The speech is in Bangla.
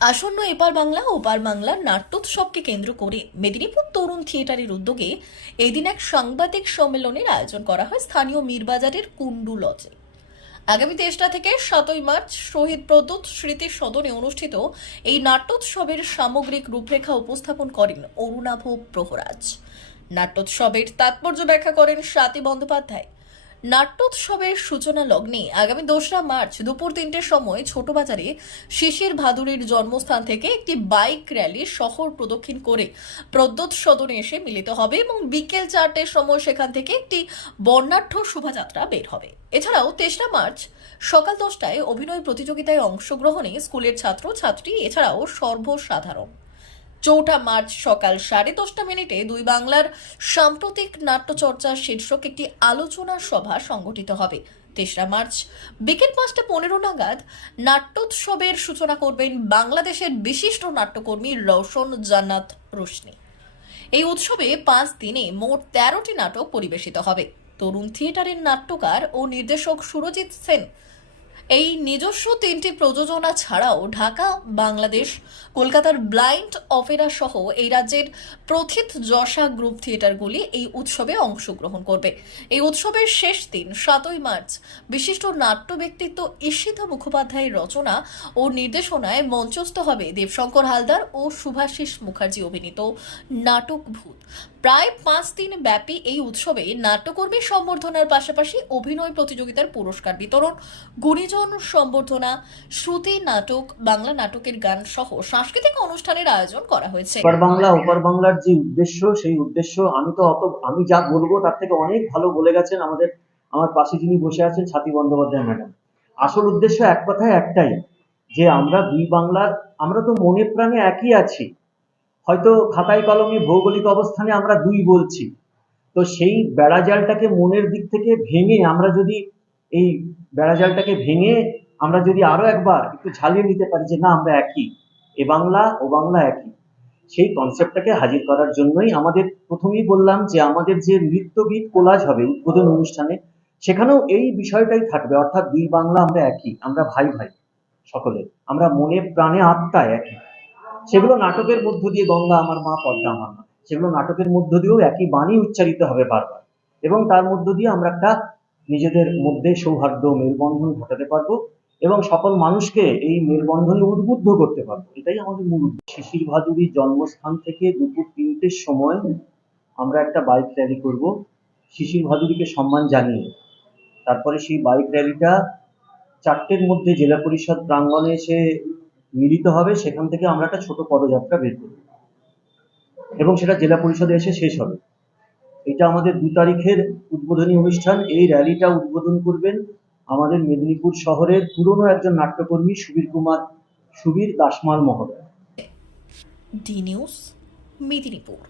আসন্ন এপার বাংলা ওপার বাংলার নাট্যোৎসবকে কেন্দ্র করে মেদিনীপুর তরুণ থিয়েটারের উদ্যোগে এদিন এক সাংবাদিক সম্মেলনের আয়োজন করা হয় স্থানীয় মীরবাজারের কুন্ডু লজে। আগামী 3টা থেকে 7ই মার্চ শহীদ প্রদ্যোৎ স্মৃতি সদনে অনুষ্ঠিত এই নাট্যোৎসবের সামগ্রিক রূপরেখা উপস্থাপন করেন অরুণাভ প্রহরাজ। নাট্যোৎসবের তাৎপর্য ব্যাখ্যা করেন স্বাতী বন্দ্যোপাধ্যায়। নাট্যোৎসবের সূচনা লগ্নে আগামী 2রা মার্চ দুপুর 3টের সময় ছোটবাজারে শিশির ভাদুড়ির জন্মস্থান থেকে একটি বাইক র্যালি শহর প্রদক্ষিণ করে প্রদ্যোৎ সদনে এসে মিলিত হবে এবং বিকেল 4টের সময় সেখান থেকে একটি বর্ণাঢ্য শোভাযাত্রা বের হবে। এছাড়াও 3রা মার্চ সকাল 10টায় অভিনয় প্রতিযোগিতায় অংশগ্রহণে স্কুলের ছাত্রছাত্রী এছাড়াও সর্বসাধারণ। 4ঠা মার্চ সকাল 10:30 দুই বাংলার সাম্প্রতিক নাট্যচর্চা শীর্ষক একটি আলোচনা সভা সংগঠিত হবে। 3রা মার্চ বিকেল 5:15 নাগাদ নাট্যোৎসবের সূচনা করবেন বাংলাদেশের বিশিষ্ট নাট্যকর্মী রওশন জান্নাত রোশনি। এই উৎসবে 5 দিনে মোট 13টি নাটক পরিবেশিত হবে। তরুণ থিয়েটারের নাট্যকার ও নির্দেশক সুরজিৎ সেন এই নিজস্ব 3টি প্রযোজনা ছাড়াও ঢাকা, বাংলাদেশ, কলকাতার ব্লাইন্ড অপেরা সহ এই রাজ্যের প্রথিত যশা গ্রুপ থিয়েটারগুলি এই উৎসবে অংশগ্রহণ করবে। এই উৎসবের শেষ দিন 7ই মার্চ বিশিষ্ট নাট্য ব্যক্তিত্ব ঈশিতা মুখোপাধ্যায়ের রচনা ও নির্দেশনায় মঞ্চস্থ হবে দেবশঙ্কর হালদার ও শুভাশিস মুখার্জি অভিনীত নাটক ভূত। প্রায় 5 দিন ব্যাপী এই উৎসবে নাট্যকর্মী সম্বর্ধনার পাশাপাশি অভিনয় প্রতিযোগিতার পুরস্কার বিতরণ, গুণীজন সম্বর্ধনা, শ্রুতি নাটক, বাংলা নাটকের গান সহ সাংস্কৃতিক অনুষ্ঠানের আয়োজন করা হয়েছে। এপার বাংলা ওপার বাংলার যে উদ্দেশ্য, সেই উদ্দেশ্য আমি যা বলবো তার থেকে অনেক ভালো বলে গেছেন আমার পাশে যিনি বসে আছেন স্বাতী বন্দ্যোপাধ্যায় ম্যাডাম। আসল উদ্দেশ্য এক কথায় একটাই, যে আমরা দুই বাংলার, আমরা তো মনে প্রাণে একই আছি, হয়তো খাতায় কলমে ভৌগোলিক অবস্থানে আমরা দুই বলছি, তো সেই বেড়াজালটাকে মনের দিক থেকে ভেঙে এই বেড়াজালটাকে ভেঙে আমরা যদি আরো একবার একটু ঝালিয়ে নিতে পারি যে না আমরা একই, এ বাংলা ও বাংলা একই, সেই কনসেপ্টটাকে হাজির করার জন্যই আমাদের প্রথমেই বললাম যে আমাদের যে নৃত্যগীত কোলাজ হবে উদ্বোধন অনুষ্ঠানে, সেখানেও এই বিষয়টাই থাকবে, অর্থাৎ দুই বাংলা আমরা একই, আমরা ভাই ভাই সকলে, আমরা মনে প্রাণে আত্মায় একই। সেগুলো নাটকের মধ্য দিয়ে, গঙ্গা আমার মা পদ্মা আমার মা, সেগুলো নাটকের মধ্য দিয়েও একই বাণী উচ্চারিত হবে বারবার, এবং তার মধ্য দিয়ে আমরা একটা নিজেদের মধ্যে সৌহার্দ্য মেলবন্ধন ঘটাতে পারবো এবং সকল মানুষকে এই মেলবন্ধনে উদ্বুদ্ধ করতে পারবো। এটাই আমাদের মূল উদ্দেশ্য। শিশির ভাদুড়ির জন্মস্থান থেকে দুপুর 3টের সময় আমরা একটা বাইক র্যালি করব শিশির ভাদুড়িকে সম্মান জানিয়ে। তারপরে সেই বাইক র্যালিটা 4টের মধ্যে জেলা পরিষদ প্রাঙ্গণে এসে মিলিত হবে, সেখান থেকে আমরা একটা ছোট পদযাত্রা বের করব এবং সেটা জেলা পরিষদে এসে শেষ হবে। এটা আমাদের 2 তারিখের উদ্বোধনী অনুষ্ঠান। এই র্যালিটা উদ্বোধন করবেন আমাদের মেদিনীপুর শহরের পুরনো একজন নাট্যকর্মী সুবীর দাসমাল মহোদয়। D news, Medinipur.